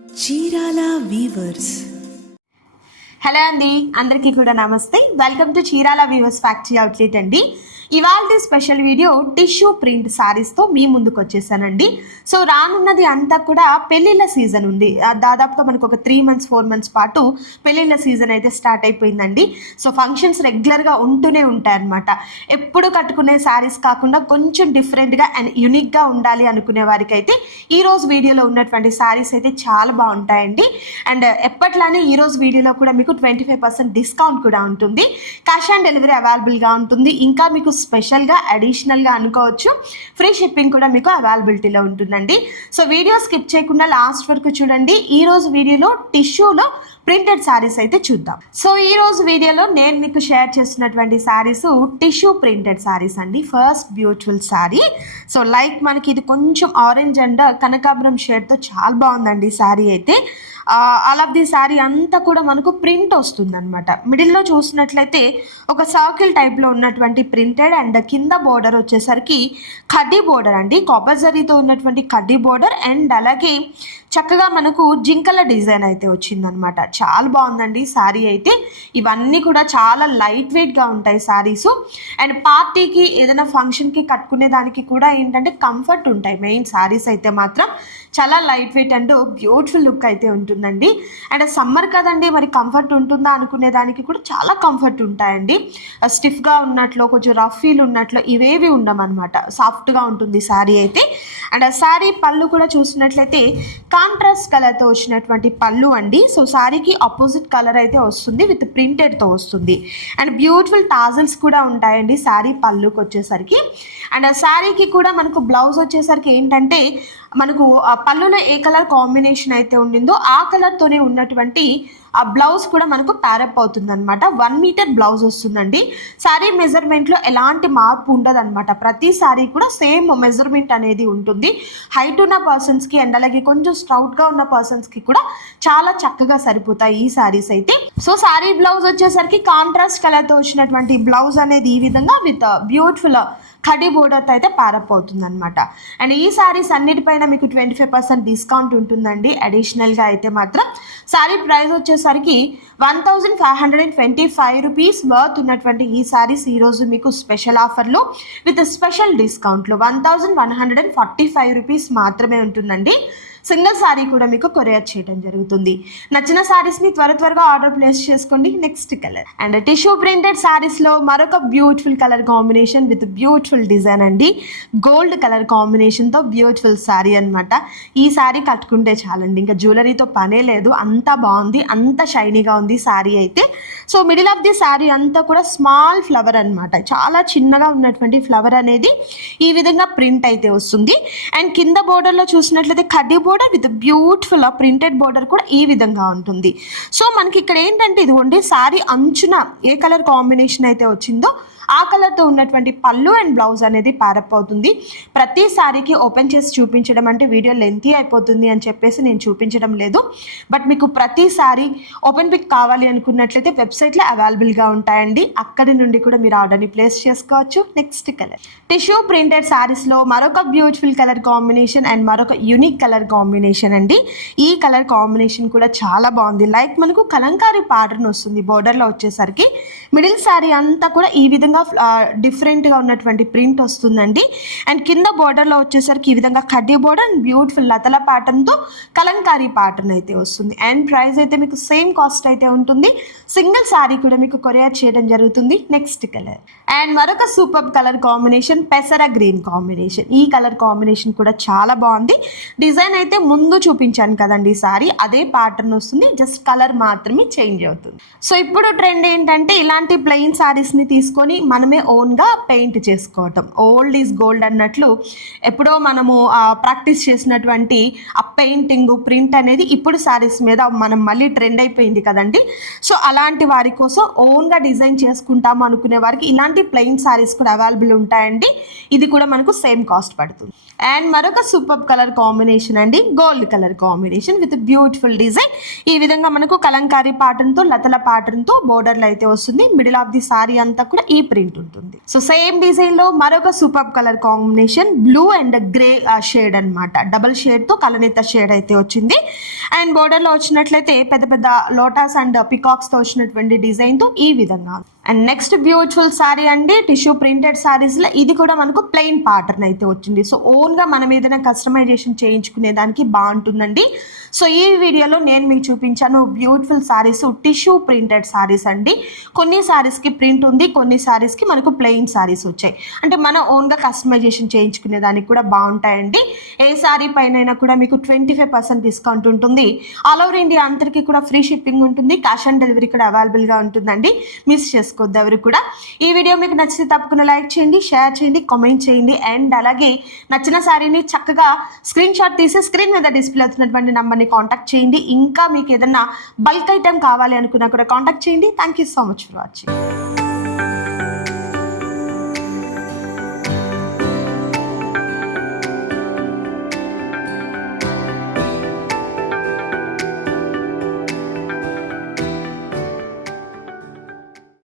Chirala weavers. Hello అండి, అందరికీ కూడా నమస్తే. Welcome to Chirala weavers factory outlet అండి. ఇవాళ స్పెషల్ వీడియో టిష్యూ ప్రింట్ శారీస్తో మీ ముందుకు వచ్చేసానండి. సో రానున్నది అంతా కూడా పెళ్ళిళ్ళ సీజన్ ఉంది. దాదాపుగా మనకు ఒక 3 months 4 months పాటు పెళ్ళిళ్ళ సీజన్ అయితే స్టార్ట్ అయిపోయిందండి. సో ఫంక్షన్స్ రెగ్యులర్గా ఉంటూనే ఉంటాయన్నమాట. ఎప్పుడు కట్టుకునే శారీస్ కాకుండా కొంచెం డిఫరెంట్గా అండ్ యూనిక్గా ఉండాలి అనుకునే వారికి అయితే ఈరోజు వీడియోలో ఉన్నటువంటి శారీస్ అయితే చాలా బాగుంటాయండి. అండ్ ఎప్పట్లానే ఈరోజు వీడియోలో కూడా మీకు 25% డిస్కౌంట్ కూడా ఉంటుంది. క్యాష్ ఆన్ డెలివరీ అవైలబుల్గా ఉంటుంది. ఇంకా మీకు స్పెషల్గా అడిషనల్గా అనుకోవచ్చు, ఫ్రీ షిప్పింగ్ కూడా మీకు అవైలబిలిటీలో ఉంటుందండి. సో వీడియో స్కిప్ చేయకుండా లాస్ట్ వరకు చూడండి. ఈరోజు వీడియోలో టిష్యూలో ప్రింటెడ్ శారీస్ అయితే చూద్దాం. సో ఈ రోజు వీడియోలో నేను మీకు షేర్ చేస్తున్నటువంటి శారీస్ టిష్యూ ప్రింటెడ్ శారీస్ అండి. First beautiful sari. So like మనకి ఇది కొంచెం ఆరెంజ్ అండ్ కనకాంబరం షేడ్తో చాలా బాగుందండి శారీ అయితే. ఆల్ ఆఫ్ ది శారీ అంతా కూడా మనకు ప్రింట్ వస్తుంది అనమాట. మిడిల్లో చూసినట్లయితే ఒక సర్కిల్ టైప్లో ఉన్నటువంటి ప్రింటెడ్ అండ్ కింద బోర్డర్ వచ్చేసరికి కడ్డీ బోర్డర్ అండి. కొబ్బరి జరీతో ఉన్నటువంటి కడ్డీ బోర్డర్ అండ్ అలాగే చక్కగా మనకు జింకల డిజైన్ అయితే వచ్చిందనమాట. చాలా బాగుందండి శారీ అయితే. ఇవన్నీ కూడా చాలా లైట్ వెయిట్గా ఉంటాయి శారీస్. అండ్ పార్టీకి ఏదైనా ఫంక్షన్కి కట్టుకునే దానికి కూడా ఏంటంటే కంఫర్ట్ ఉంటాయి. మెయిన్ శారీస్ అయితే మాత్రం చాలా light weight and beautiful look అయితే ఉంటుందండి. అండ్ సమ్మర్ కదండి, మరి కంఫర్ట్ ఉంటుందా అనుకునే దానికి కూడా చాలా కంఫర్ట్ ఉంటాయండి. స్టిఫ్గా ఉన్నట్లు కొంచెం రఫ్ ఫీల్ ఉన్నట్లు ఇవేవి ఉండమన్నమాట. సాఫ్ట్గా ఉంటుంది శారీ అయితే. అండ్ ఆ శారీ పళ్ళు కూడా చూసినట్లయితే కాంట్రాస్ట్ కలర్తో వచ్చినటువంటి పళ్ళు అండి. సో శారీకి ఆపోజిట్ కలర్ అయితే వస్తుంది, విత్ ప్రింటెడ్తో వస్తుంది. అండ్ బ్యూటిఫుల్ టాజల్స్ కూడా ఉంటాయండి శారీ పళ్ళుకి వచ్చేసరికి. అండ్ ఆ శారీకి కూడా మనకు బ్లౌజ్ వచ్చేసరికి ఏంటంటే మనకు ఆ పళ్ళులో ఏ కలర్ కాంబినేషన్ అయితే ఉండిందో ఆ కలర్తోనే ఉన్నటువంటి ఆ బ్లౌజ్ కూడా మనకు ప్యారప్ అవుతుంది అనమాట. 1 meter బ్లౌజ్ వస్తుందండి. శారీ మెజర్మెంట్లో ఎలాంటి మార్పు ఉండదు అనమాట. ప్రతి శారీ కూడా సేమ్ మెజర్మెంట్ అనేది ఉంటుంది. హైట్ ఉన్న పర్సన్స్కి అండ్ అలాగే కొంచెం స్ట్రౌట్గా ఉన్న పర్సన్స్కి కూడా చాలా చక్కగా సరిపోతాయి ఈ శారీస్ అయితే. సో శారీ బ్లౌజ్ వచ్చేసరికి కాంట్రాస్ట్ కలర్తో వచ్చినటువంటి బ్లౌజ్ అనేది ఈ విధంగా విత్ బ్యూటిఫుల్ కడ్డీ బోర్డర్తో అయితే ప్యారప్ అవుతుంది అనమాట. అండ్ ఈ శారీస్ అన్నిటిపైన మీకు 25% డిస్కౌంట్ ఉంటుందండి అడిషనల్గా అయితే మాత్రం. శారీ ప్రైస్ వచ్చేసరికి 1525 రూపీస్ వర్త్ ఉన్నటువంటి ఈ శారీస్ ఈరోజు మీకు స్పెషల్ ఆఫర్లో విత్ స్పెషల్ డిస్కౌంట్లో 1145 రూపీస్ మాత్రమే ఉంటుందండి. సింగిల్ శారీ కూడా మీకు కొరియర్ చేయడం జరుగుతుంది. నచ్చిన శారీస్ని త్వరగా ఆర్డర్ ప్లేస్ చేసుకోండి. Next colour and tissue printed శారీస్లో మరొక beautiful colour combination with beautiful design అండి. గోల్డ్ కలర్ కాంబినేషన్తో బ్యూటిఫుల్ శారీ అనమాట. ఈ శారీ కట్టుకుంటే చాలండి, ఇంకా జ్యువెలరీతో పనే లేదు. అంతా బాగుంది, అంత షైనీగా ఉంది శారీ అయితే. So middle of the sari అంతా కూడా స్మాల్ ఫ్లవర్ అనమాట. చాలా చిన్నగా ఉన్నటువంటి ఫ్లవర్ అనేది ఈ విధంగా ప్రింట్ అయితే వస్తుంది. అండ్ కింద బోర్డర్లో చూసినట్లయితే కడ్డీ border with beautiful printed border కూడా ఈ విధంగా ఉంటుంది. సో మనకి ఇక్కడ ఏంటంటే ఇదిగోండి శారీ అంచున ఏ కలర్ కాంబినేషన్ అయితే వచ్చిందో ఆ కలర్తో ఉన్నటువంటి పళ్ళు అండ్ బ్లౌజ్ అనేది ప్యారప్ అవుతుంది. ప్రతి శారీకి ఓపెన్ చేసి చూపించడం అంటే వీడియో లెంతీ అయిపోతుంది అని చెప్పేసి నేను చూపించడం లేదు. బట్ మీకు ప్రతి శారీ ఓపెన్ పిక్ కావాలి అనుకున్నట్లయితే వెబ్సైట్లో అవైలబుల్గా ఉంటాయండి. అక్కడి నుండి కూడా మీరు ఆర్డర్ని ప్లేస్ చేసుకోవచ్చు. నెక్స్ట్ కలర్ టిష్యూ ప్రింటెడ్ శారీస్లో మరొక బ్యూటిఫుల్ కలర్ కాంబినేషన్ అండ్ మరొక యూనిక్ కలర్ కాంబినేషన్ అండి. ఈ కలర్ కాంబినేషన్ కూడా చాలా బాగుంది. లైక్ మనకు కలంకారీ ప్యాటర్న్ వస్తుంది బోర్డర్లో వచ్చేసరికి. మిడిల్ శారీ అంతా కూడా ఈ విధంగా డిఫరెంట్గా ఉన్నటువంటి ప్రింట్ వస్తుందండి. అండ్ కింద బోర్డర్లో వచ్చేసరికి ఈ విధంగా కడ్డీ బోర్డర్ అండ్ బ్యూటిఫుల్ లతల ప్యాటర్న్తో కలంకారీ ప్యాటర్న్ అయితే వస్తుంది. అండ్ ప్రైస్ అయితే మీకు సేమ్ కాస్ట్ అయితే ఉంటుంది. సింగిల్ శారీ కూడా మీకు కొరియర్ చేయడం జరుగుతుంది. నెక్స్ట్ కలర్ అండ్ మరొక సూపర్ కలర్ కాంబినేషన్ పెసర గ్రీన్ కాంబినేషన్. ఈ కలర్ కాంబినేషన్ కూడా చాలా బాగుంది. డిజైన్ అయితే ముందు చూపించాను కదండి శారీ, అదే ప్యాటర్న్ వస్తుంది, జస్ట్ కలర్ మాత్రమే చేంజ్ అవుతుంది. సో ఇప్పుడు ట్రెండ్ ఏంటంటే ఇలాంటి ప్లెయిన్ శారీస్ని తీసుకొని మనమే ఓన్గా పెయింట్ చేసుకోవటం. ఓల్డ్ ఈజ్ గోల్డ్ అన్నట్లు ఎప్పుడో మనము ప్రాక్టీస్ చేసినటువంటి ఆ పెయింటింగ్ ప్రింట్ అనేది ఇప్పుడు శారీస్ మీద మనం మళ్ళీ ట్రెండ్ అయిపోయింది కదండి. సో అలాంటి వారి కోసం ఓన్గా డిజైన్ చేసుకుంటాము అనుకునే వారికి ఇలాంటి ప్లెయిన్ శారీస్ కూడా అవైలబుల్ ఉంటాయండి. ఇది కూడా మనకు సేమ్ కాస్ట్ పడుతుంది. అండ్ మరొక సూపర్ కలర్ కాంబినేషన్ అండి, gold colour combination with beautiful design. ఈ విధంగా మనకు కలంకారీ ప్యాటర్న్తో లతల ప్యాటర్న్తో బోర్డర్లు అయితే వస్తుంది. మిడిల్ ఆఫ్ ది శారీ అంతా కూడా ఈ ప్రింట్ ప్రింట్ ఉంటుంది. సో సేమ్ డిజైన్ లో మరొక super colour combination blue and grey shade అన్నమాట. డబుల్ షేడ్ తో కలనేత షేడ్ అయితే వచ్చింది. అండ్ బోర్డర్ లో వచ్చినట్లయితే పెద్ద పెద్ద లోటస్ అండ్ పికాక్స్ తో వచ్చినటువంటి డిజైన్ తో ఈ విధంగా. అండ్ నెక్స్ట్ బ్యూటిఫుల్ సారీ అండి, టిష్యూ ప్రింటెడ్ సారీస్ లో ఇది కూడా మనకు ప్లెయిన్ ప్యాటర్న్ అయితే వచ్చింది. సో ఓన్ గా మనం ఏదైనా కస్టమైజేషన్ చేయించుకునే దానికి బాగుంటుందండి. సో ఈ వీడియోలో నేను మీకు చూపించాను beautiful saris, tissue printed saris అండి. కొన్ని సారీస్ కి ప్రింట్ ఉంది, కొన్ని సారీస్ కి మనకు ప్లెయిన్ సారీస్ వచ్చాయి. అంటే మనం ఓన్ గా కస్టమైజేషన్ చేయించుకునే దానికి కూడా బాగుంటాయండి. ఏ సారీ పైన కూడా మీకు 25% డిస్కౌంట్ ఉంటుంది. ఆల్ ఓవర్ ఇండియా అందరికీ కూడా ఫ్రీ షిప్పింగ్ ఉంటుంది. క్యాష్ ఆన్ డెలివరీ కూడా అవైలబుల్ గా ఉంటుందండి. మిస్ చేసుకోవద్దు ఎవరు కూడా. ఈ వీడియో మీకు నచ్చితే తప్పకుండా లైక్ చేయండి, షేర్ చేయండి, కామెంట్ చేయండి. అండ్ అలాగే నచ్చిన సారీని చక్కగా స్క్రీన్ షాట్ తీసి స్క్రీన్ మీద డిస్ప్లే అవుతున్నటువంటి నంబర్ని కాంటాక్ట్ చేయండి. ఇంకా మీకు ఏదన్నా బల్క్ ఐటెం కావాలి అనుకున్నా కూడా కాంటాక్ట్ చేయండి. Thank you so much for watching.